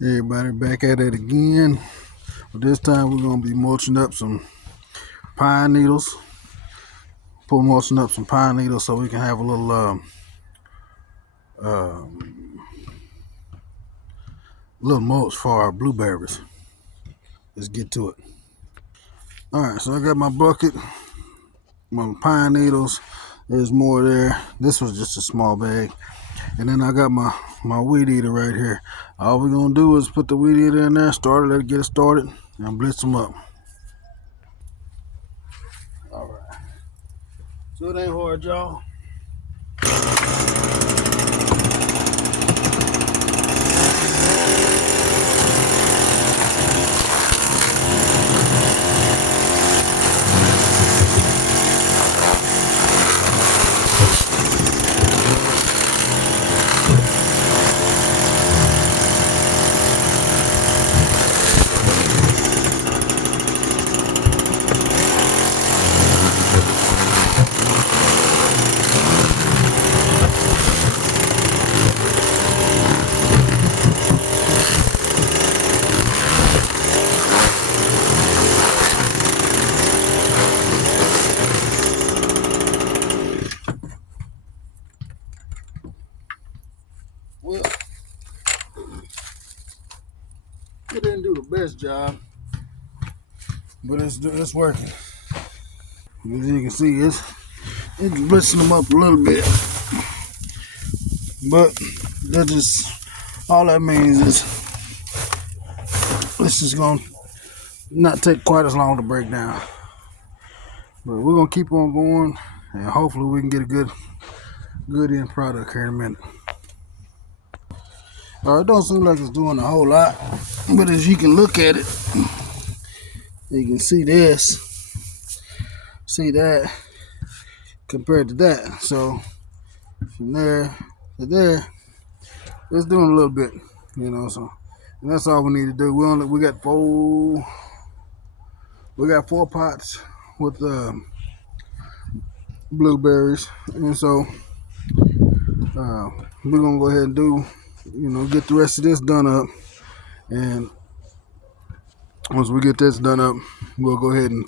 Everybody back at it again. But this time we're gonna be mulching up some pine needles. Mulching up some pine needles so we can have a little mulch for our blueberries. Let's get to it. All right, so I got my bucket, my pine needles. There's more there. This was just a small bag, and then I got my weed eater right here. All we're gonna do is put the weed eater in there, let it get it started, and blitz them up. All right. So it ain't hard, y'all. Well, it didn't do the best job, but it's working. As you can see, it's blitzing them up a little bit, but that just all that means is it's just gonna not take quite as long to break down. But we're gonna keep on going, and hopefully we can get a good end product here in a minute. It don't seem like it's doing a whole lot, but as you can look at it, you can see that compared to that. So from there to there, it's doing a little bit, So, and that's all we need to do. We got four pots with blueberries, and so we're gonna go ahead and get the rest of this done up, and once we get this done up, we'll go ahead and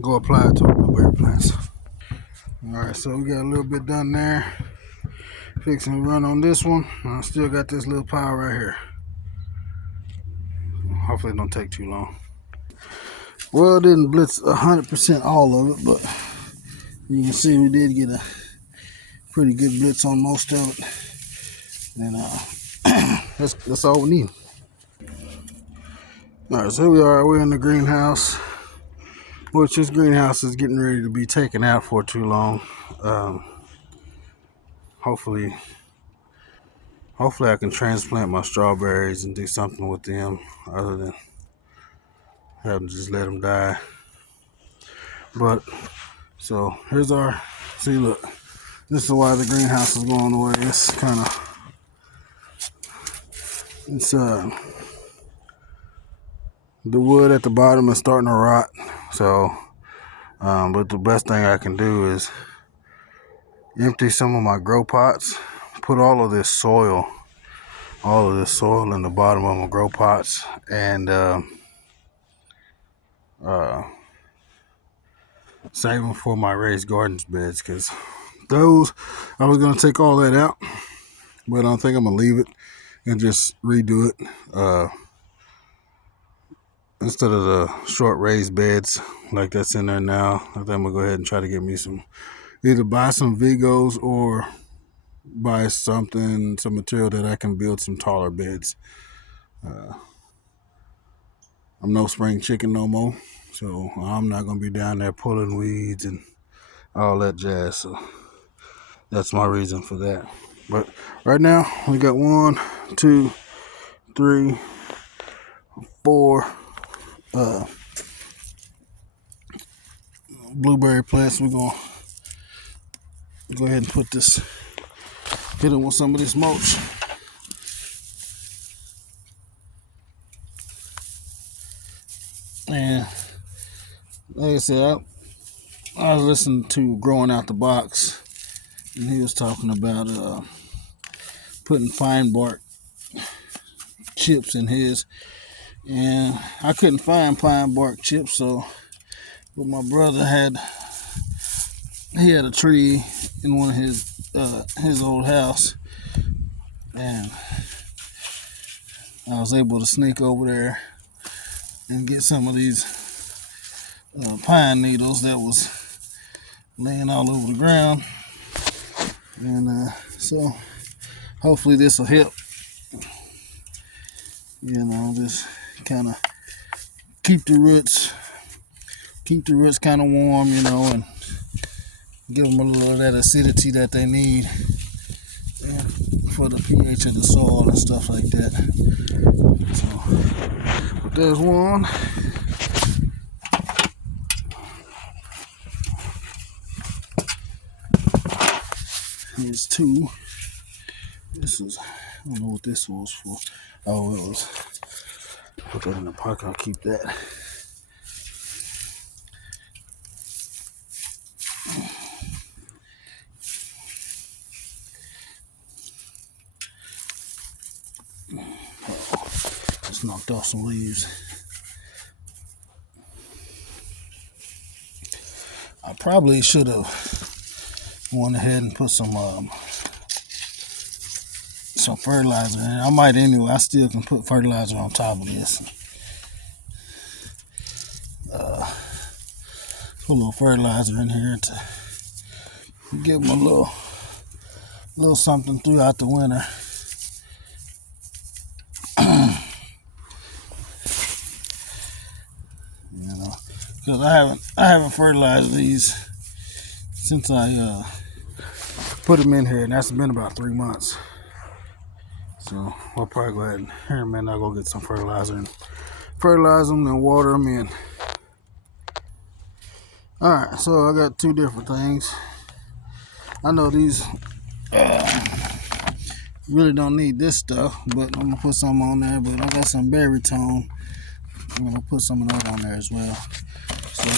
go apply it to our blueberry plants. All right, so we got a little bit done there. Fixing to run on this one. I still got this little pile right here. Hopefully it don't take too long. Well, it didn't blitz 100% all of it, but you can see we did get a pretty good blitz on most of it, and that's all we need. All right, so here we are. We're in the greenhouse, which this greenhouse is getting ready to be taken out for too long. Hopefully I can transplant my strawberries and do something with them other than having to just let them die. But so here's see, look, this is why the greenhouse is going away. It's the wood at the bottom is starting to rot. So but the best thing I can do is empty some of my grow pots, put all of this soil in the bottom of my grow pots, and save them for my raised gardens beds, because those, I was going to take all that out, but I don't think I'm going to leave it and just redo it instead of the short raised beds like that's in there now. I think I'm going to go ahead and try to get me either buy some Vigos or buy some material that I can build some taller beds. I'm no spring chicken no more, so I'm not going to be down there pulling weeds and all that jazz. So that's my reason for that. But right now we got 1, 2, 3, 4 blueberry plants. We're gonna go ahead and hit them with some of this mulch. And like I said, I was listening to Growing Out the Box, and he was talking about putting fine bark chips in his, and I couldn't find pine bark chips. So, but my brother had a tree in one of his old house, and I was able to sneak over there and get some of these pine needles that was laying all over the ground, and so hopefully this will help. Just kind of keep the roots kind of warm, and give them a little of that acidity that they need for the pH of the soil and stuff like that. So, but there's one. Here's two. This is, I don't know what this was for. Oh, it was. Put that in the pocket. I'll keep that. Just knocked off some leaves. I probably should have went ahead and put some fertilizer in. I might anyway. I still can put fertilizer on top of this. Put a little fertilizer in here to give them a little something throughout the winter. Because I haven't fertilized these since I put them in here, and that's been about 3 months. So I'll probably go ahead and here in a minute I'll go get some fertilizer and fertilize them and water them in. Alright, so I got two different things. I know these really don't need this stuff, but I'm gonna put some on there. But I got some berry tone. I'm gonna put some of that on there as well. So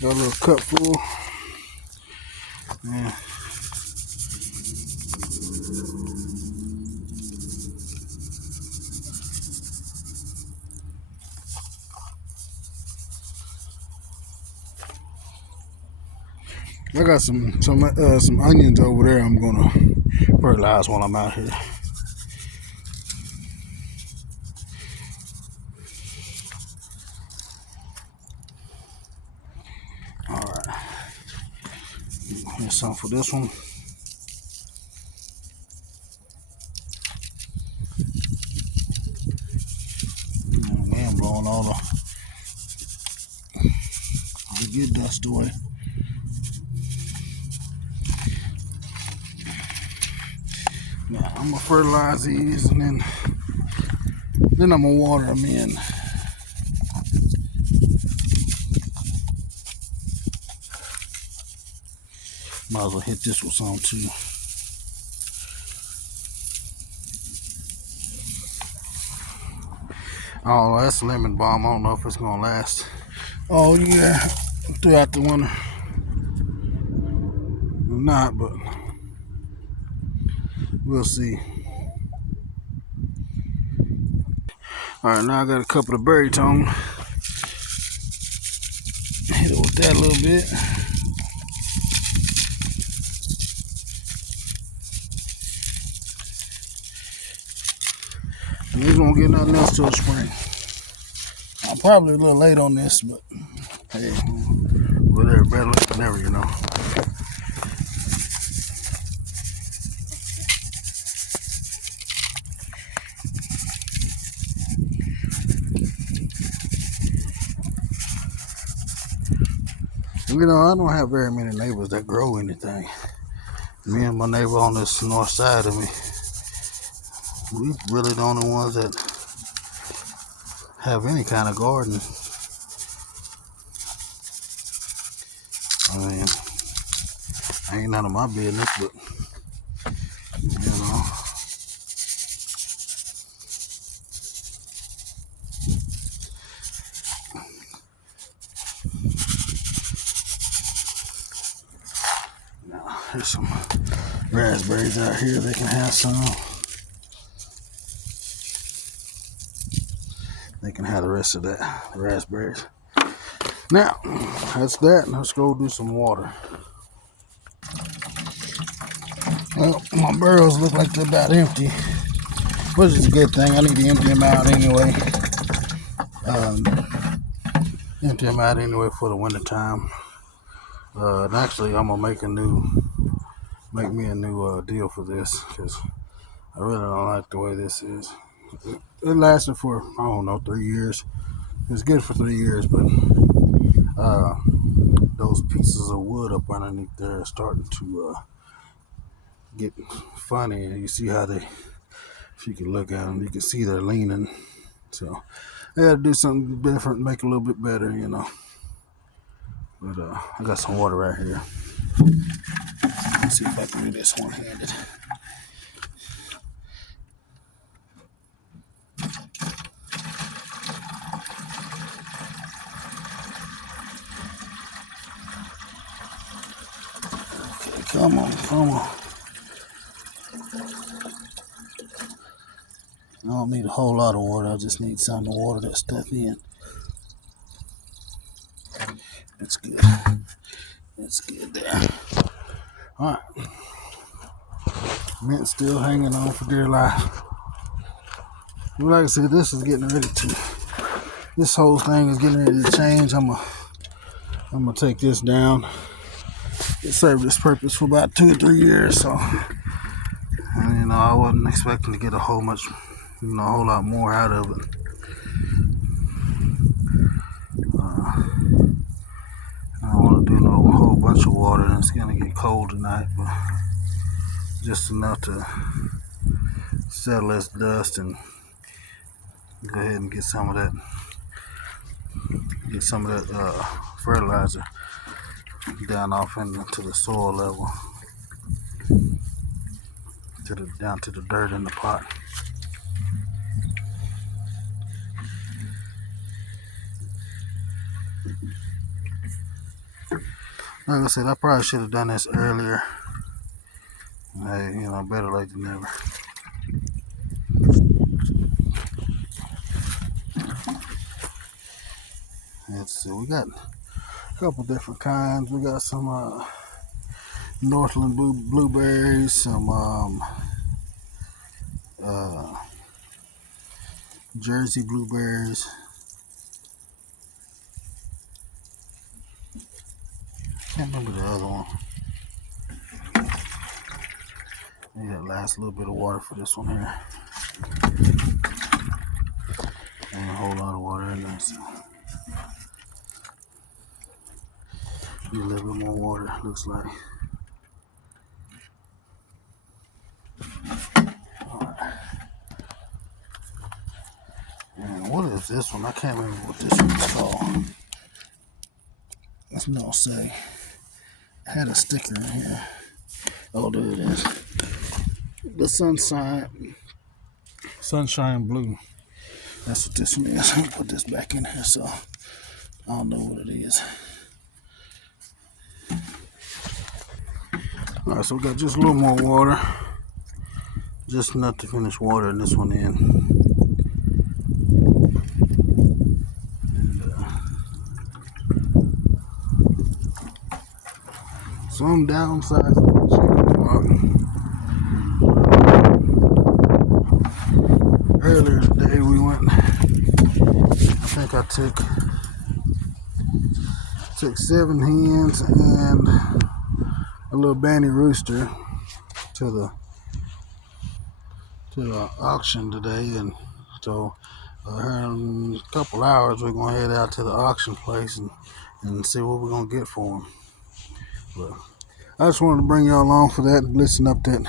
got a little cup full. Yeah. I got some onions over there. I'm gonna fertilize while I'm out here. All right, here's some for this one. Man, blowing all the good dust away. Now I'm gonna fertilize these, and then I'm gonna water them in. Might as well hit this with some too. Oh, that's lemon balm. I don't know if it's gonna last. Oh yeah, throughout the winter. Not, but we'll see. All right, now I got a couple of berry tone. Hit it with that a little bit. And these won't get nothing else till the spring. I'm probably a little late on this, but hey, whatever, better late than never, you know. I don't have very many neighbors that grow anything. Me and my neighbor on this north side of me, we really the only ones that have any kind of garden. I mean, ain't none of my business, but Now, here's some raspberries out here. They can have some. They can have the rest of that, the raspberries. Now, that's that. Let's go do some water. Well, my barrels look like they're about empty, which is a good thing. I need to empty them out anyway. Empty them out anyway for the winter time. And actually, I'm gonna make me a new deal for this, because I really don't like the way this is. It lasted for, I don't know, 3 years. It's good for 3 years, but those pieces of wood up underneath there are starting to get funny. And you see how they, if you can look at them, you can see they're leaning. So I gotta do something different, make it a little bit better, you know. But I got some water right here. Let's see if I can do this one-handed. Okay, come on. I don't need a whole lot of water. I just need something to water that stuff in. That's good. That's good there. All right. Mint's still hanging on for dear life. Like I said, this is getting ready to. This whole thing is getting ready to change. I'm gonna take this down. It served its purpose for about 2 or 3 years, so. And, you know, I wasn't expecting to get a whole lot more out of it. I don't want to do no whole bunch of water, and it's gonna get cold tonight, but just enough to settle this dust and go ahead and get some of that fertilizer down off into the soil level, down to the dirt in the pot. Like I said, I probably should have done this earlier. Hey, you know, better late than never. Let's see, we got a couple different kinds. We got some Northland blueberries, some Jersey blueberries. Can't remember the other one. Need that last little bit of water for this one here. And a whole lot of water in there, so need a little bit more water, looks like. Alright. And what is this one? I can't remember what this one's called. Let's not say. I had a sticker in here. Oh, there it is. The Sunshine Blue. That's what this one is. I'll put this back in here so I don't know what it is. Alright, so we got just a little more water. Just enough to finish watering this one in. Some downsides of my chicken farm. Earlier today we went, I think I took 7 hens and a little banty rooster to the auction today, and so in a couple hours we're gonna head out to the auction place and see what we're gonna get for them. But I just wanted to bring y'all along for that and listen up that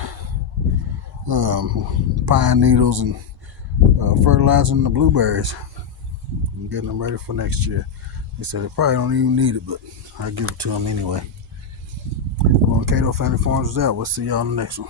pine needles and fertilizing the blueberries and getting them ready for next year. They said they probably don't even need it, but I give it to them anyway. Well, Cato Family Farms is out. We'll see y'all in the next one.